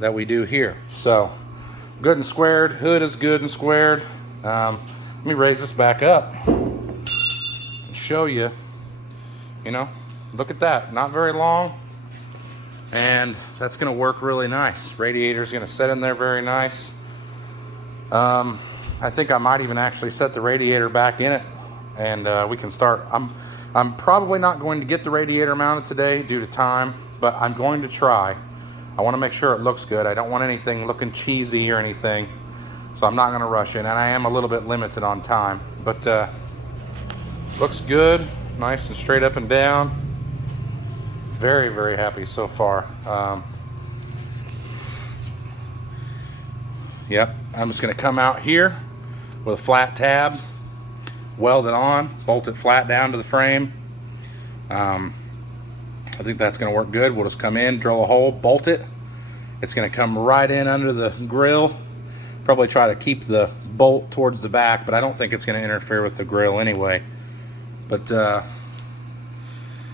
that we do here. So good and squared. Hood is good and squared. Let me raise this back up and show you. You know, look at that. Not very long. And that's going to work really nice. Radiator is going to set in there very nice. I think I might even actually set the radiator back in it, and we can start. I'm probably not going to get the radiator mounted today due to time, but I'm going to try. I want to make sure it looks good. I don't want anything looking cheesy or anything, so I'm not going to rush in, and I am a little bit limited on time, but looks good, nice and straight up and down. Very, very happy so far. Yep, I'm just going to come out here with a flat tab, weld it on, bolt it flat down to the frame. I think that's going to work good. We'll just come in, drill a hole, bolt it. It's going to come right in under the grill. Probably try to keep the bolt towards the back, but I don't think it's going to interfere with the grill anyway. But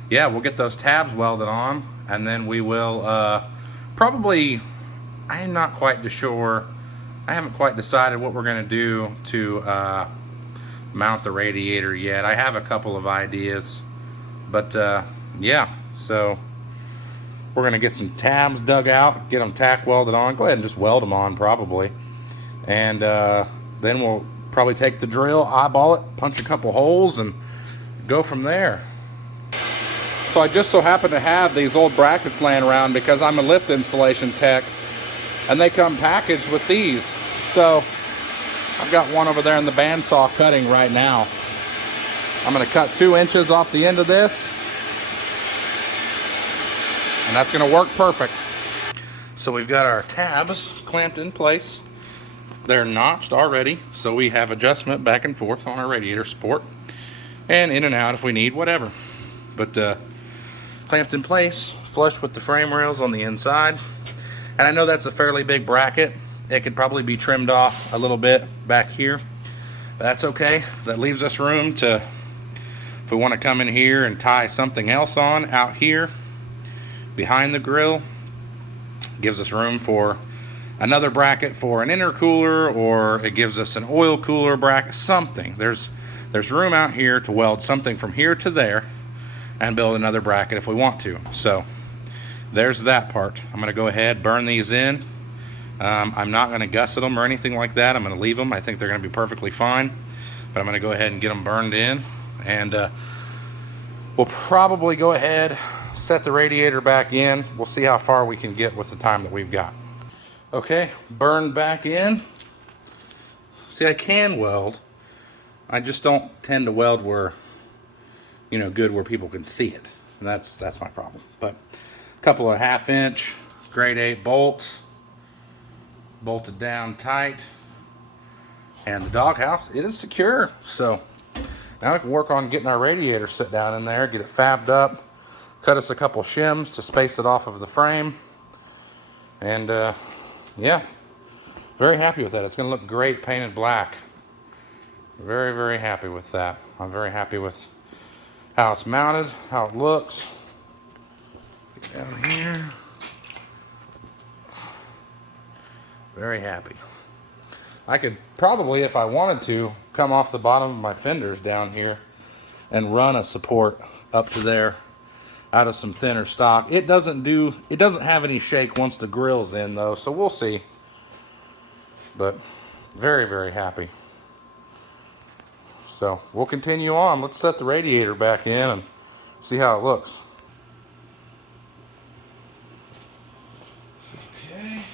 yeah, we'll get those tabs welded on, and then we will probably, I'm not quite sure, I haven't quite decided what we're going to do to mount the radiator yet. I have a couple of ideas, but yeah, so we're going to get some tabs dug out, get them tack welded on. Go ahead and just weld them on probably, and then we'll probably take the drill, eyeball it, punch a couple holes, and go from there. So I just so happen to have these old brackets laying around because I'm a lift installation tech, and they come packaged with these. So I've got one over there in the bandsaw cutting right now. I'm going to cut 2 inches off the end of this, and that's going to work perfect. So we've got our tabs clamped in place. They're notched already, so we have adjustment back and forth on our radiator support, and in and out if we need, whatever. But clamped in place, flush with the frame rails on the inside. And I know that's a fairly big bracket. It could probably be trimmed off a little bit back here. But that's okay. That leaves us room to, if we want to come in here and tie something else on out here behind the grill, gives us room for another bracket for an intercooler, or it gives us an oil cooler bracket, something. There's room out here to weld something from here to there and build another bracket if we want to. So there's that part. I'm going to go ahead, burn these in, I'm not going to gusset them or anything like that. I'm going to leave them. I think they're going to be perfectly fine. But I'm going to go ahead and get them burned in. And we'll probably go ahead, set the radiator back in. We'll see how far we can get with the time that we've got. Okay, burned back in. See, I can weld. I just don't tend to weld where, you know, good where people can see it. And that's my problem. But a couple of 1/2 inch grade 8 bolts, bolted down tight. And the doghouse, it is secure. So now we can work on getting our radiator set down in there, get it fabbed up, cut us a couple shims to space it off of the frame. And yeah, very happy with that. It's going to look great painted black. Very, very happy with that. I'm very happy with how it's mounted, how it looks. Get down here. Very happy. I could probably, if I wanted to, come off the bottom of my fenders down here and run a support up to there out of some thinner stock. It doesn't have any shake once the grill's in though, so we'll see. But very, very happy. So we'll continue on. Let's set the radiator back in and see how it looks. Okay.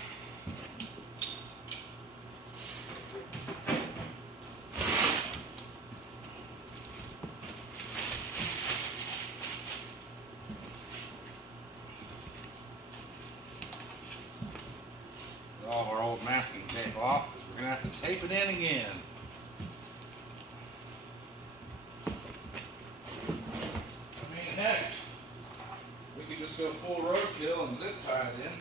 All of our old masking tape off because we're going to have to tape it in again. I mean, heck, we could just go full roadkill and zip tie it in.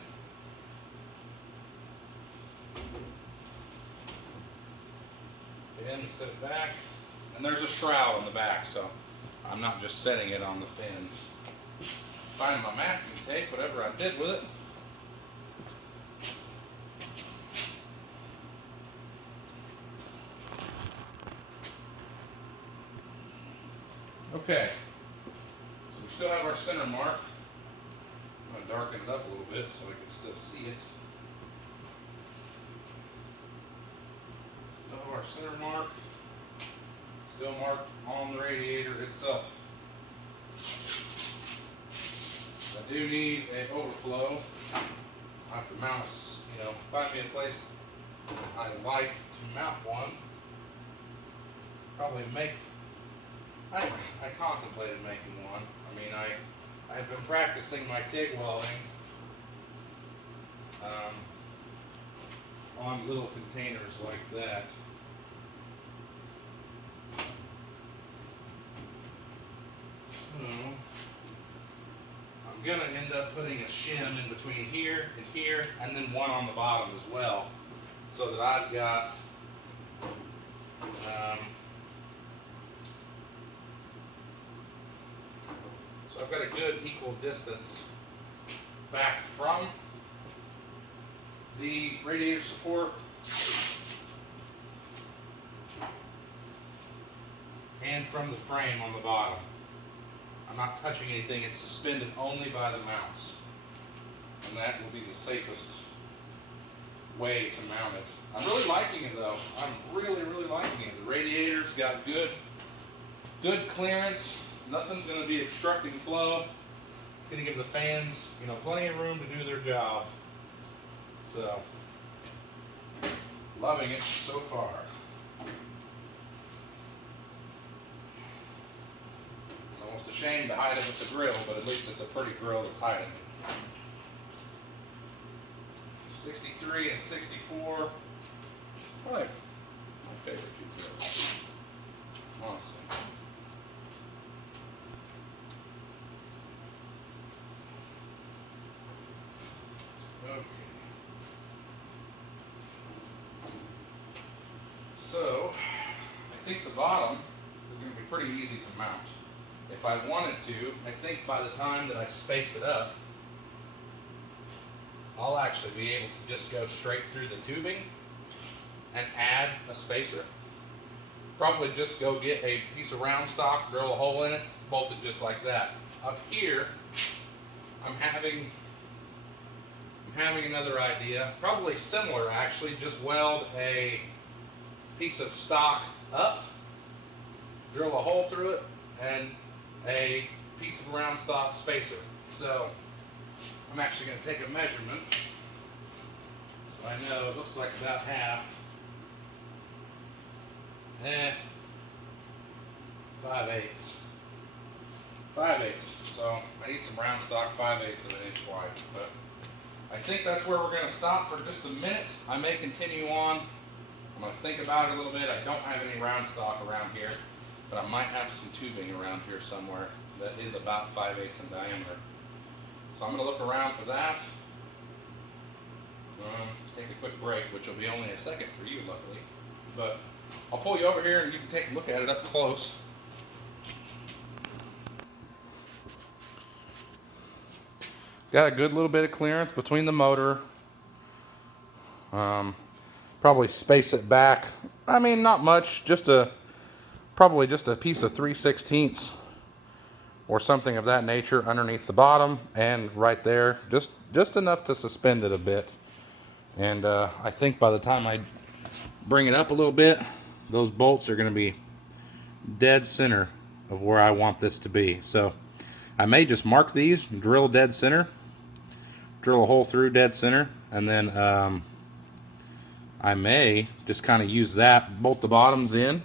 Again, we set it back, and there's a shroud on the back, so I'm not just setting it on the fins. Find my masking tape, whatever I did with it. Okay, so we still have our center mark. I'm going to darken it up a little bit so we can still see it. Still have our center mark. Still marked on the radiator itself. I do need an overflow. I have to mount, find me a place I like to mount one. Probably I contemplated making one. I mean, I have been practicing my TIG welding on little containers like that. So, I'm going to end up putting a shim in between here, and then one on the bottom as well, so that I've got I've got a good equal distance back from the radiator support and from the frame on the bottom. I'm not touching anything, it's suspended only by the mounts. And that will be the safest way to mount it. I'm really liking it though. I'm really, really liking it. The radiator's got good clearance. Nothing's going to be obstructing flow. It's going to give the fans, plenty of room to do their job. So, loving it so far. It's almost a shame to hide it with the grill, but at least it's a pretty grill that's hiding it. 63 and 64. Probably my favorite two grills. Honestly. Okay. So, I think the bottom is going to be pretty easy to mount. If I wanted to, I think by the time that I space it up, I'll actually be able to just go straight through the tubing and add a spacer. Probably just go get a piece of round stock, drill a hole in it, bolt it just like that. Up here, I'm having having another idea, probably similar actually, just weld a piece of stock up, drill a hole through it, and a piece of round stock spacer. So I'm actually going to take a measurement, so I know it looks like about half. 5/8. 5/8. So I need some round stock 5/8 of an inch wide. But I think that's where we're going to stop for just a minute. I may continue on. I'm going to think about it a little bit. I don't have any round stock around here, but I might have some tubing around here somewhere that is about 5/8 in diameter. So I'm going to look around for that. Take a quick break, which will be only a second for you, luckily. But I'll pull you over here and you can take a look at it up close. Got a good little bit of clearance between the motor. Probably space it back. I mean, not much. Probably just a piece of 3/16 or something of that nature underneath the bottom and right there. Just enough to suspend it a bit. And I think by the time I bring it up a little bit, those bolts are going to be dead center of where I want this to be. So I may just mark these, drill dead center, drill a hole through dead center, and then I may just kind of use that, bolt the bottoms in.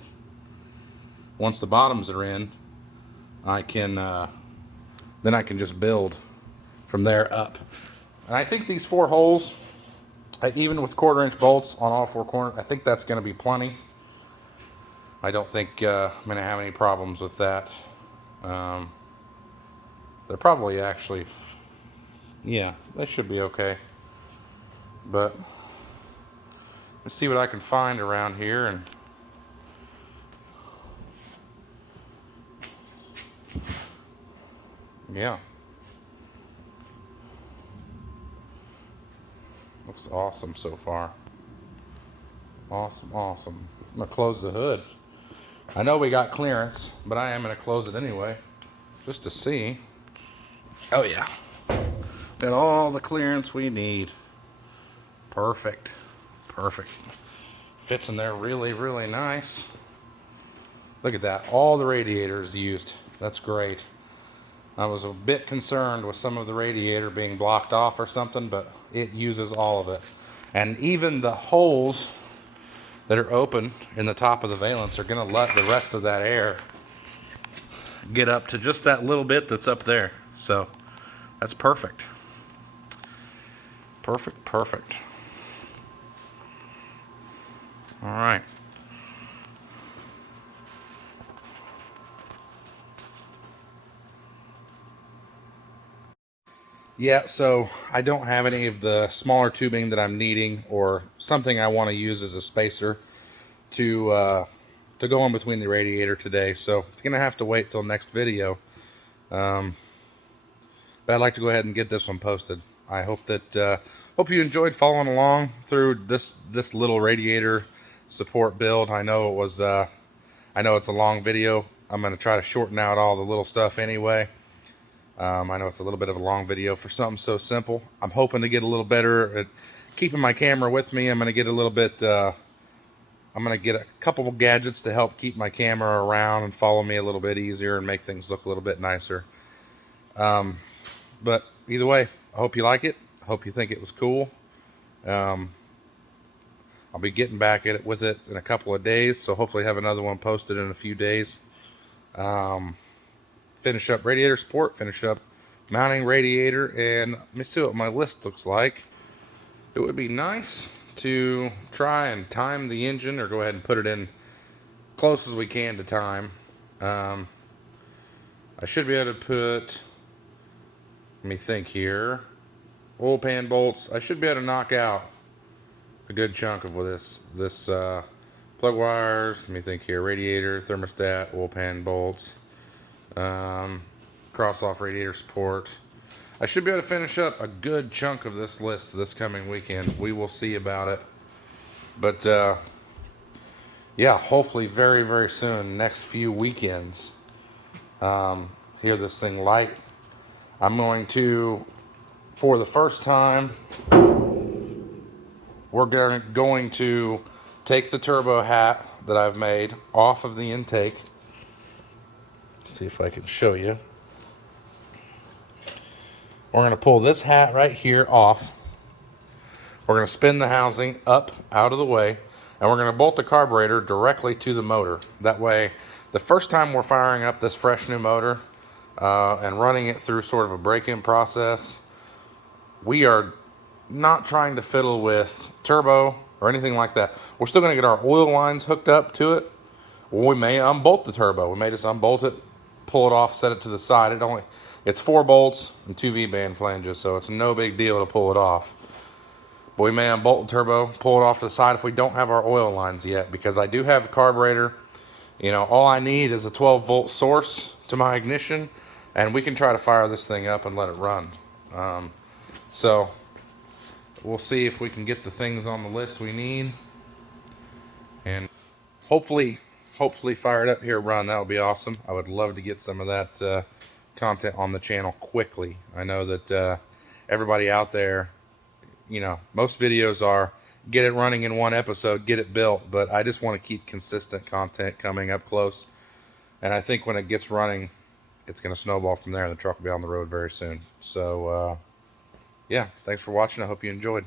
Once the bottoms are in, I can then I can just build from there up. And I think these 4 holes, even with 1/4-inch bolts on all 4 corners, I think that's going to be plenty. I don't think I'm going to have any problems with that. They're probably actually, yeah, they should be okay. But let's see what I can find around here. And yeah, looks awesome so far. Awesome. I'm gonna close the hood. I know we got clearance, but I am gonna close it anyway, just to see. Oh yeah, got all the clearance we need. Perfect. Fits in there really nice. Look at that, all the radiators used. That's great. I was a bit concerned with some of the radiator being blocked off or something, but it uses all of it. And even the holes that are open in the top of the valence are going to let the rest of that air get up to just that little bit that's up there. So that's perfect. Perfect. All right. Yeah, so I don't have any of the smaller tubing that I'm needing, or something I want to use as a spacer to go in between the radiator today. So it's gonna have to wait till next video. But I'd like to go ahead and get this one posted. I hope that hope you enjoyed following along through this little radiator support build. I know it was I know it's a long video. I'm gonna try to shorten out all the little stuff anyway. I know it's a little bit of a long video for something so simple. I'm hoping to get a little better at keeping my camera with me. I'm going to get a little bit, I'm going to get a couple of gadgets to help keep my camera around and follow me a little bit easier and make things look a little bit nicer. But either way, I hope you like it. I hope you think it was cool. I'll be getting back at it with it in a couple of days, so hopefully have another one posted in a few days. Finish up radiator support, finish up mounting radiator, and let me see what my list looks like. It would be nice to try and time the engine, or go ahead and put it in close as we can to time. I should be able to put, let me think here, oil pan bolts. I should be able to knock out a good chunk of this plug wires. Let me think here, radiator, thermostat, oil pan bolts. Cross off radiator support. I should be able to finish up a good chunk of this list this coming weekend. We will see about it. But yeah, hopefully very soon, next few weekends, hear this thing light. I'm going to, for the first time we're going to take the turbo hat that I've made off of the intake. See if I can show you. We're going to pull this hat right here off. We're going to spin the housing up out of the way, and we're going to bolt the carburetor directly to the motor. That way, the first time we're firing up this fresh new motor and running it through sort of a break-in process, we are not trying to fiddle with turbo or anything like that. We're still going to get our oil lines hooked up to it. We may unbolt the turbo. We may just unbolt it, pull it off, set it to the side. It's 4 bolts and 2 V-band flanges, so it's no big deal to pull it off. But we may unbolt the turbo, pull it off to the side if we don't have our oil lines yet, because I do have a carburetor. You know, all I need is a 12-volt source to my ignition, and we can try to fire this thing up and let it run. So we'll see if we can get the things on the list we need, and hopefully fire it up here, run. That would be awesome. I would love to get some of that content on the channel quickly. I know that everybody out there, you know, most videos are get it running in one episode, get it built, but I just want to keep consistent content coming up close. And I think when it gets running, it's going to snowball from there, and the truck will be on the road very soon. So, yeah, thanks for watching. I hope you enjoyed.